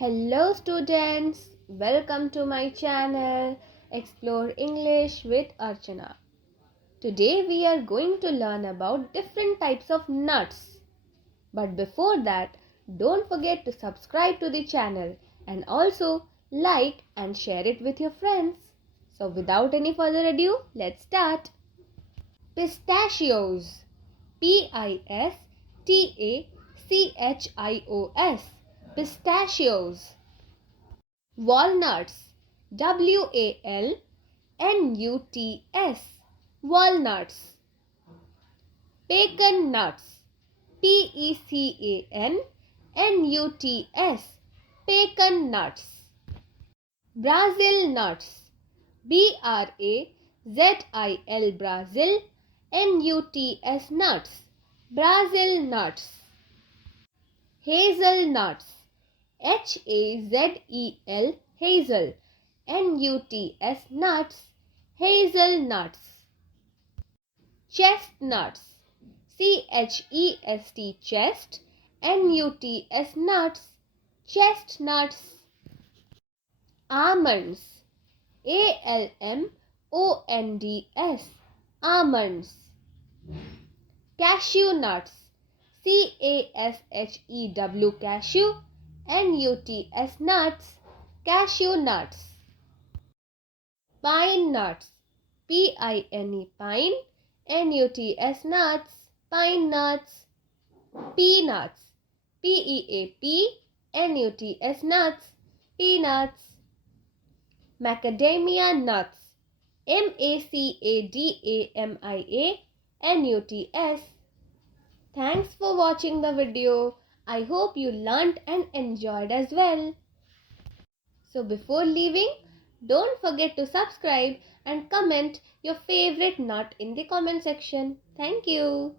Hello students, welcome to my channel Explore English with Archana. Today we are going to learn about different types of nuts. But before that, don't forget to subscribe to the channel and also like and share it with your friends. So without any further ado, let's start. Pistachios. Pistachios. Pistachios. Walnuts. Walnuts. Walnuts. Pecan nuts. Pecan nuts. Pecan nuts. Brazil nuts. Brazil. Brazil. Nuts. Brazil nuts. Hazelnuts. Hazel. Hazel. Nuts. Hazelnuts. Chestnuts. Chest. Nuts. Chestnuts. Almonds. Almonds. Almonds. Cashew nuts. Cashew. Nuts. Cashew nuts. Pine nuts. Pine. Nuts. Pine nuts. Peanuts. Nuts. Peanuts. Macadamia nuts. Macadamia. Thanks for watching the video. I hope you learnt and enjoyed as well. So before leaving, don't forget to subscribe and comment your favorite nut in the comment section. Thank you.